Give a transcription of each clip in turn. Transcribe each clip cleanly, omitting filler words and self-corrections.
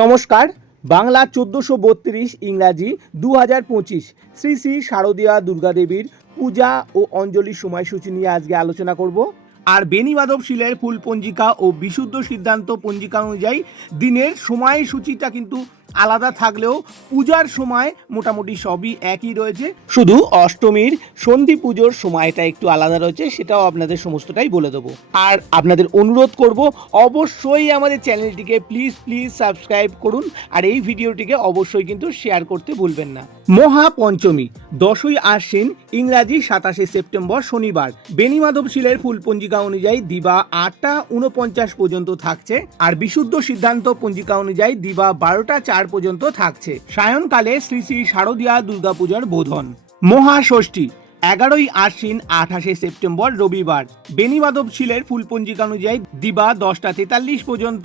নমস্কার। বাংলা ১৪৩২ ইংরাজি ২০২৫ শ্রী শ্রী শারদীয়া দুর্গাদেবীর পূজা ও অঞ্জলির সময়সূচি নিয়ে আজকে আলোচনা করব। আর বেনি মাধব শিলের ফুল পঞ্জিকা ও বিশুদ্ধ সিদ্ধান্ত পঞ্জিকা অনুযায়ী দিনের সময়সূচিটা কিন্তু আলাদা থাকলেও পূজার সময় মোটামুটি সবই একই রয়েছে, শুধু অষ্টমীর সন্ধি পুজোর সময়টা একটু আলাদা রয়েছে, সেটাও আপনাদের সমস্তটাই বলে দেবো। আর আপনাদের অনুরোধ করব অবশ্যই আমাদের চ্যানেলটিকে প্লিজ সাবস্ক্রাইব করুন, আর এই ভিডিওটিকে অবশ্যই কিন্তু শেয়ার করতে ভুলবেন না। মহাপঞ্চমী 10ই আশ্বিন ইংরাজি 27শে সেপ্টেম্বর শনিবার বেনি মাধব শিলের ফুল পঞ্জিকা অনুযায়ী দিবা 8টা 49 পর্যন্ত থাকছে, আর বিশুদ্ধ সিদ্ধান্ত পঞ্জিকা অনুযায়ী দিবা 12টা 4 পর্যন্ত থাকছে। সায়ংকালে শ্রী শ্রী শারদীয়া দুর্গাপূজার বোধন। মহাষষ্ঠী 11ই আশ্বিন 28শে সেপ্টেম্বর রবিবার বেনি মাধব শিলের ফুল পঞ্জিকা অনুযায়ী দিবা 10টা 43 পর্যন্ত,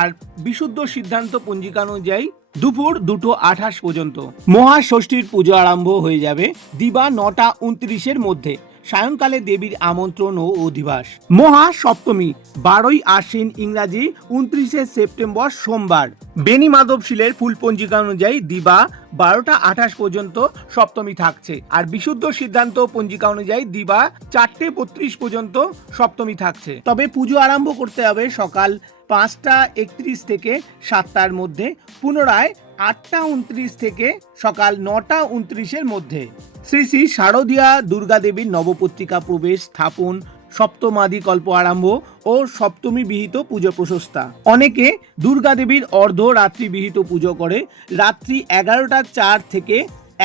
আর বিশুদ্ধ সিদ্ধান্ত পঞ্জিকা অনুযায়ী দুপুর 2টো 28 পর্যন্ত। মহাষষ্ঠীর পুজো আরম্ভ হয়ে যাবে দিবা 9টা 29-এর মধ্যে। সায়ংকালে দেবীর আমন্ত্রণ ও অধিবাস। মহাসপ্তমী 12ই আশ্বিন ইংরাজি 29শে সেপ্টেম্বর সোমবার বেনি মাধব শিলের ফুল পঞ্জিকা অনুযায়ী দিবা 12টা 28 পর্যন্ত সপ্তমী থাকছে, আর বিশুদ্ধ সিদ্ধান্ত পঞ্জিকা অনুযায়ী দিবা 4টে 32 পর্যন্ত সপ্তমী থাকছে। তবে পুজো আরম্ভ করতে হবে সকাল 5টা 31 থেকে 7টার মধ্যে, পুনরায় 8টা 29 থেকে সকাল 9টা 29-এর মধ্যে। শ্রী শ্রী শারদীয়া দুর্গা দেবীর নবপত্রিকা প্রবেশ স্থাপন, সপ্তমাদি কল্প আরম্ভ ও সপ্তমী বিহিত পুজো প্রশস্তা। অনেকে দুর্গা দেবীর অর্ধরাত্রি বিহিত পুজো করে রাত্রি 11টা 4 থেকে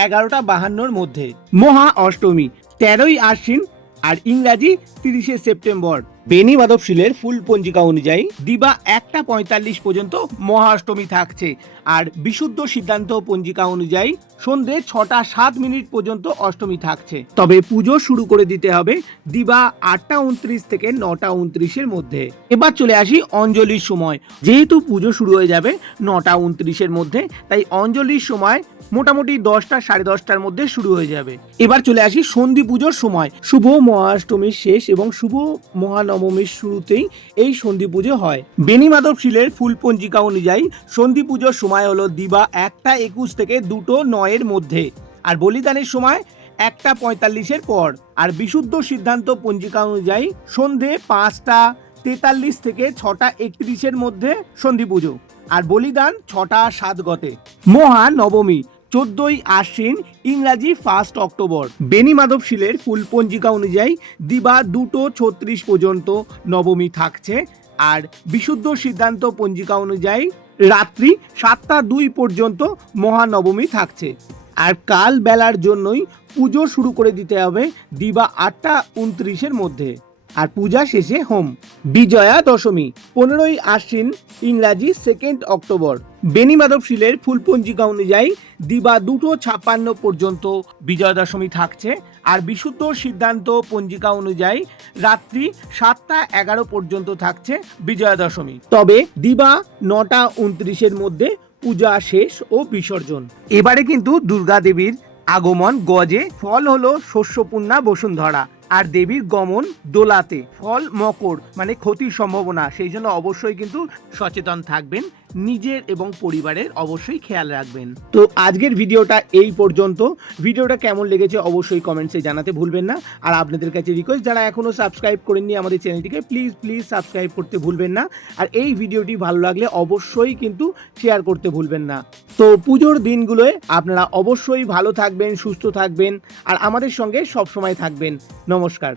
11টা 52-এর মধ্যে। মহা অষ্টমী 13ই আশ্বিন আর ইংরাজি 30শে সেপ্টেম্বর বেনি মাধব শিলের ফুল পঞ্জিকা অনুযায়ী দিবা 1টা 45 পর্যন্ত মহাষ্টমী থাকছে, আর বিশুদ্ধ সিদ্ধান্ত পঞ্জিকা অনুযায়ী সন্ধে 6টা 7 মিনিট পর্যন্ত অষ্টমী থাকছে। তবে পুজো শুরু করে দিতে হবে দিবা 8টা 29 থেকে 9টা 29-এর মধ্যে। এবার চলে আসি অঞ্জলির সময়। যেহেতু পুজো শুরু হয়ে যাবে 9টা 29-এর মধ্যে, তাই অঞ্জলির সময় মোটামুটি 10টা 10:30টার মধ্যে শুরু হয়ে যাবে। এবার চলে আসি সন্ধি পুজোর সময়। শুভ মহাষ্টমীর শেষ এবং শুভ মহানবমীর শুরুতেই এই সন্ধি পুজো হয়। বেনি মাধব শিলের ফুল পঞ্জিকা অনুযায়ী সন্ধি পুজোর সময় হলো দিবা 1টা 21 থেকে 2টো 9-এর মধ্যে, আর বলিদানের সময় 1টা 45-এর পর, আর বিশুদ্ধ সিদ্ধান্ত পঞ্জিকা অনুযায়ী সন্ধে 5টা 43 থেকে 6টা 31-এর মধ্যে সন্ধি পুজো, আর বলিদান 6টা 7 গতে। মহানবমী 14ই আশ্বিন ইংরাজি 1 অক্টোবর বেনি মাধব শিলের ফুল পঞ্জিকা অনুযায়ী দিবা 2টো 36 পর্যন্ত নবমী থাকছে, আর বিশুদ্ধ সিদ্ধান্ত পঞ্জিকা অনুযায়ী রাত্রি 7টা 2 পর্যন্ত মহানবমী থাকছে। আর কাল বেলার জন্যই পুজো শুরু করে দিতে হবে দিবা 8টা 29-এর মধ্যে, আর পূজা শেষে হোম। বিজয়া দশমী 15ই আশ্বিন ইংরাজি 2 অক্টোবর বেনি মাধব শিলের ফুল পঞ্জিকা অনুযায়ী দিবা 2টো 56 পর্যন্ত বিজয়া দশমী থাকছে, আর বিশুদ্ধ সিদ্ধান্ত পঞ্জিকা অনুযায়ী রাত্রি 7টা 11 পর্যন্ত থাকছে বিজয়া দশমী। তবে দিবা 9টা 29-এর মধ্যে পূজা শেষ ও বিসর্জন। এবারে কিন্তু দুর্গা দেবীর আগমন গজে, ফল হলো শস্যপূর্ণা বসুন্ধরা, আর দেবীর গমন দোলাতে, ফল মকর মানে ক্ষতির সম্ভাবনা, সেই জন্য অবশ্যই কিন্তু সচেতন থাকবেন, নিজের এবং পরিবারের অবশ্যই খেয়াল রাখবেন। তো আজকের ভিডিওটা এই পর্যন্ত। ভিডিওটা কেমন লেগেছে অবশ্যই কমেন্টসে জানাতে ভুলবেন না, আর আপনাদের কাছে রিকোয়েস্ট যারা এখনো সাবস্ক্রাইব করেননি আমাদের চ্যানেলটিকে প্লিজ সাবস্ক্রাইব করতে ভুলবেন না, আর এই ভিডিওটি ভালো লাগলে অবশ্যই কিন্তু শেয়ার করতে ভুলবেন না। তো পুজোর দিনগুলোয় আপনারা অবশ্যই ভালো থাকবেন, সুস্থ থাকবেন, আর আমাদের সঙ্গে সবসময় থাকবেন। নমস্কার।